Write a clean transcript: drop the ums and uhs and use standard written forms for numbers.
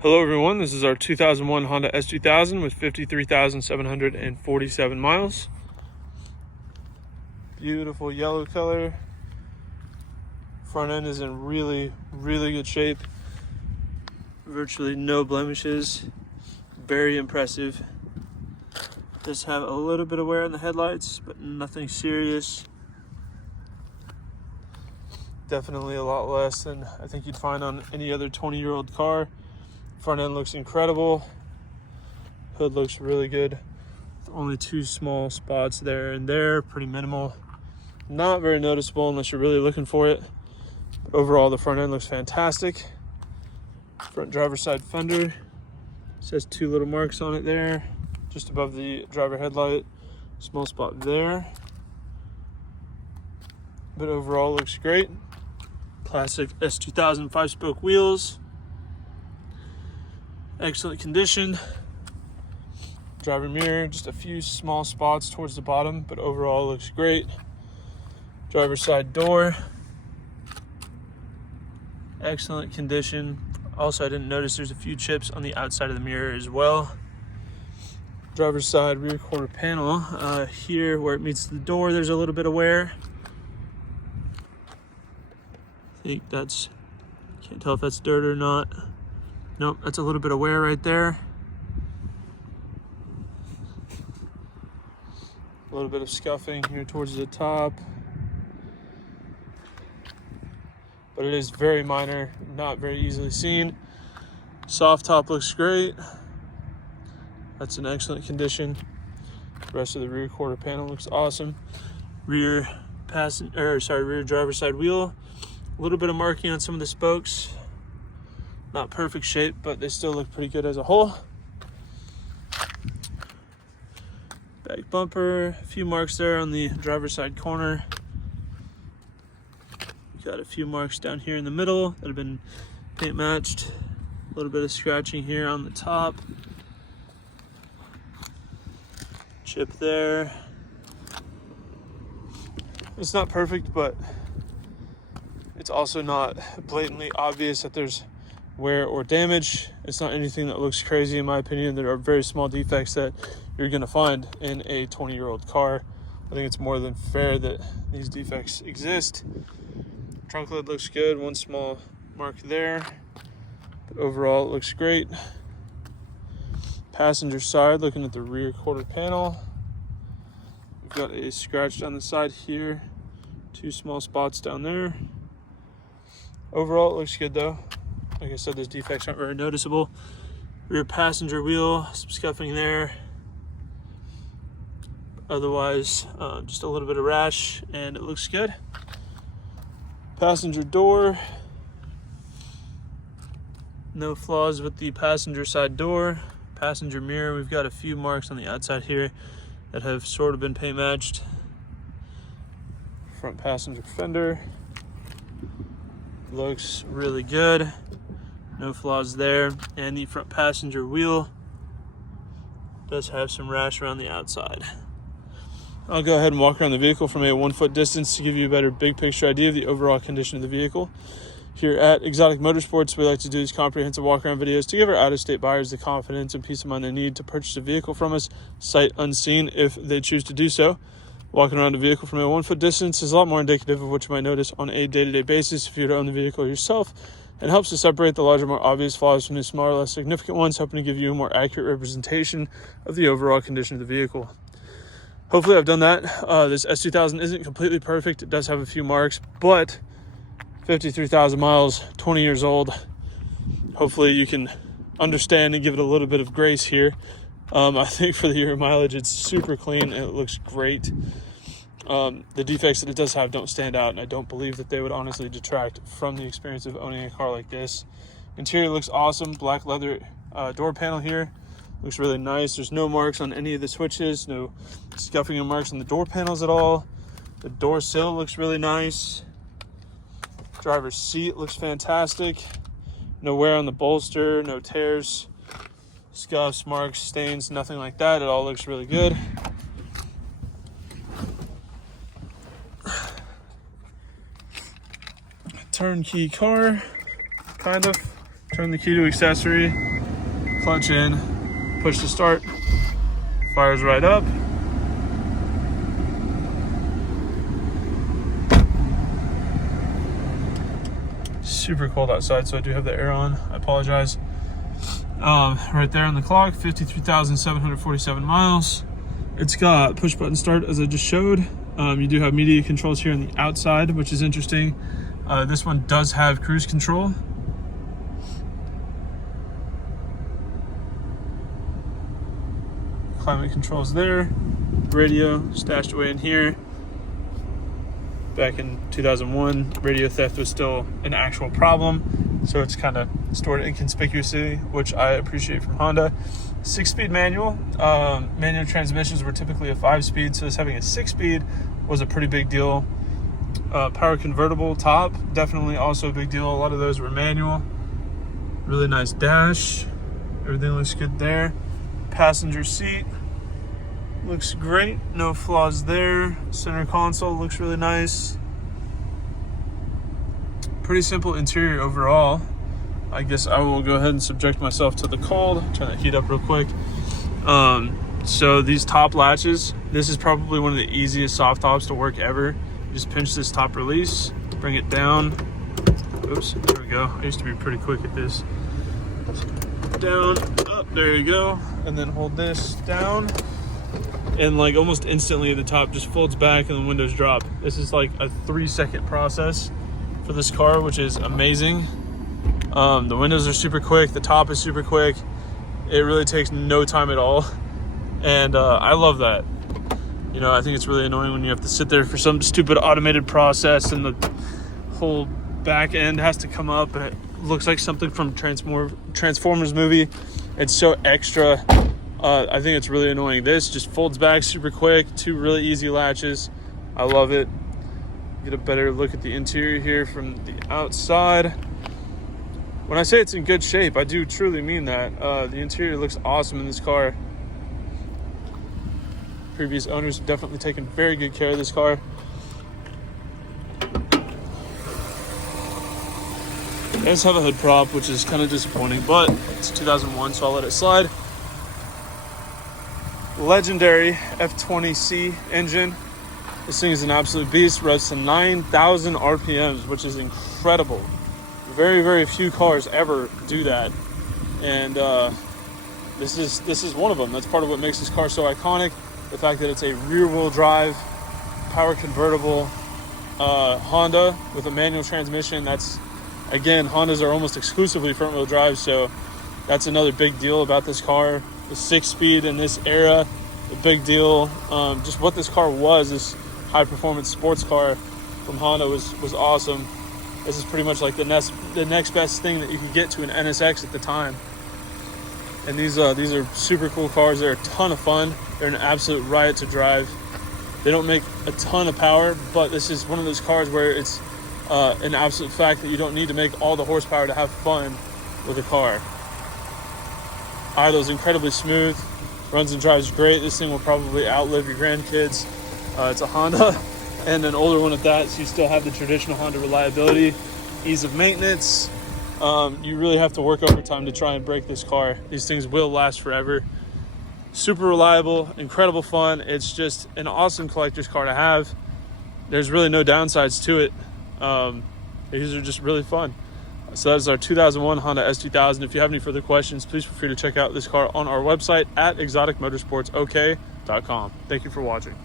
Hello everyone, this is our 2001 Honda S2000 with 53,747 miles. Beautiful yellow color. Front end is in really good shape. Virtually no blemishes. Very impressive. Does have a little bit of wear on the headlights, but nothing serious. Definitely a lot less than I think you'd find on any other 20-year-old car. Front end looks incredible. Hood looks really good. Only two small spots there and there, pretty minimal. Not very noticeable unless you're really looking for it. But overall, the front end looks fantastic. Front driver's side fender says two little marks on it there, just above the driver headlight. Small spot there. But overall, looks great. Classic S2000 5-spoke wheels. Excellent condition. Driver mirror, just a few small spots towards the bottom, but overall looks great. Driver's side door, excellent condition. Also, I didn't notice there's a few chips on the outside of the mirror as well. Driver's side rear quarter panel, here where it meets the door, there's a little bit of wear. I think that's, can't tell if that's dirt or not. Nope, that's a little bit of wear right there. A little bit of scuffing here towards the top. But it is very minor, not very easily seen. Soft top looks great. That's in excellent condition. The rest of the rear quarter panel looks awesome. Rear driver's side wheel. A little bit of marking on some of the spokes. Not perfect shape, but they still look pretty good as a whole. Back bumper, a few marks there on the driver's side corner. Got a few marks down here in the middle that have been paint matched. A little bit of scratching here on the top. Chip there. It's not perfect, but it's also not blatantly obvious that there's wear or damage. It's not anything that looks crazy, in my opinion. There are very small defects that you're going to find in a 20-year-old car. I think it's more than fair that these defects exist. Trunk lid looks good, one small mark there, but overall it looks great. Passenger side, looking at the rear quarter panel, we've got a scratch down the side here, two small spots down there. Overall it looks good though. Like I said, those defects aren't very noticeable. Rear passenger wheel, some scuffing there. Otherwise, just a little bit of rash, and it looks good. Passenger door. No flaws with the passenger side door. Passenger mirror, we've got a few marks on the outside here that have sort of been paint matched. Front passenger fender. Looks really good. No flaws there. And the front passenger wheel does have some rash around the outside. I'll go ahead and walk around the vehicle from a 1-foot distance to give you a better big picture idea of the overall condition of the vehicle. Here at Exotic Motorsports, we like to do these comprehensive walk-around videos to give our out-of-state buyers the confidence and peace of mind they need to purchase a vehicle from us, sight unseen, if they choose to do so. Walking around a vehicle from a 1-foot distance is a lot more indicative of what you might notice on a day-to-day basis if you were to own the vehicle yourself, and helps to separate the larger, more obvious flaws from the smaller, less significant ones, helping to give you a more accurate representation of the overall condition of the vehicle. Hopefully I've done that. This S2000 isn't completely perfect. It does have a few marks, but 53,000 miles, 20 years old. Hopefully you can understand and give it a little bit of grace here. I think for the year mileage, it's super clean and it looks great. The defects that it does have don't stand out, and I don't believe that they would honestly detract from the experience of owning a car like this. Interior looks awesome. Black leather door panel here. Looks really nice. There's no marks on any of the switches, no scuffing and marks on the door panels at all. The door sill looks really nice. Driver's seat looks fantastic. No wear on the bolster, no tears, scuffs, marks, stains, nothing like that. It all looks really good. Turnkey car, kind of. Turn the key to accessory. clutch in, push to start, fires right up. Super cold outside, so I do have the air on. I apologize. Right there on the clock, 53,747 miles. It's got push button start, as I just showed. You do have media controls here on the outside, which is interesting. This one does have cruise control. Climate controls there. Radio stashed away in here. Back in 2001, radio theft was still an actual problem, so it's kind of stored inconspicuously, which I appreciate from Honda. 6-speed manual. Manual transmissions were typically a 5-speed, so this having a 6-speed was a pretty big deal. Power convertible top, definitely also a big deal. A lot of those were manual. Really nice dash. Everything looks good there. Passenger seat looks great, no flaws there. Center console looks really nice. Pretty simple interior overall. I guess I will go ahead and subject myself to the cold. Turn that heat up real quick. So these top latches, this is probably one of the easiest soft tops to work ever. You just pinch this top release, bring it down. Oops, there we go. I used to be pretty quick at this. Down, up, there you go. And then hold this down. And like almost instantly the top just folds back and the windows drop. This is like a 3-second process for this car, which is amazing. The windows are super quick, the top is super quick. It really takes no time at all. And I love that. You know, I think it's really annoying when you have to sit there for some stupid automated process and the whole back end has to come up and it looks like something from Transformers movie. It's so extra. I think it's really annoying. This just folds back super quick. 2 really easy latches. I love it. Get a better look at the interior here from the outside. When I say it's in good shape, I do truly mean that. The interior looks awesome in this car. Previous owners have definitely taken very good care of this car. It does have a hood prop, which is kind of disappointing, but it's 2001, so I'll let it slide. Legendary F20C engine. This thing is an absolute beast. Runs to 9,000 RPMs, which is incredible. Very, very few cars ever do that, and this is one of them. That's part of what makes this car so iconic. The fact that it's a rear-wheel drive, power convertible Honda with a manual transmission. That's, again, Hondas are almost exclusively front-wheel drive, so that's another big deal about this car. The 6-speed in this era, a big deal. Just what this car was, this high-performance sports car from Honda was awesome. This is pretty much like the next best thing that you could get to an NSX at the time. And these are super cool cars. They're a ton of fun. They're an absolute riot to drive. They don't make a ton of power, but this is one of those cars where it's an absolute fact that you don't need to make all the horsepower to have fun with a car. Idle's incredibly smooth, runs and drives great. This thing will probably outlive your grandkids. It's a Honda and an older one at that, so you still have the traditional Honda reliability, ease of maintenance. You really have to work overtime to try and break this car. These things will last forever. Super reliable, incredible fun. It's just an awesome collector's car to have. There's really no downsides to it. These are just really fun. So that is our 2001 Honda S2000. If you have any further questions, please feel free to check out this car on our website at exoticmotorsportsok.com. Thank you for watching.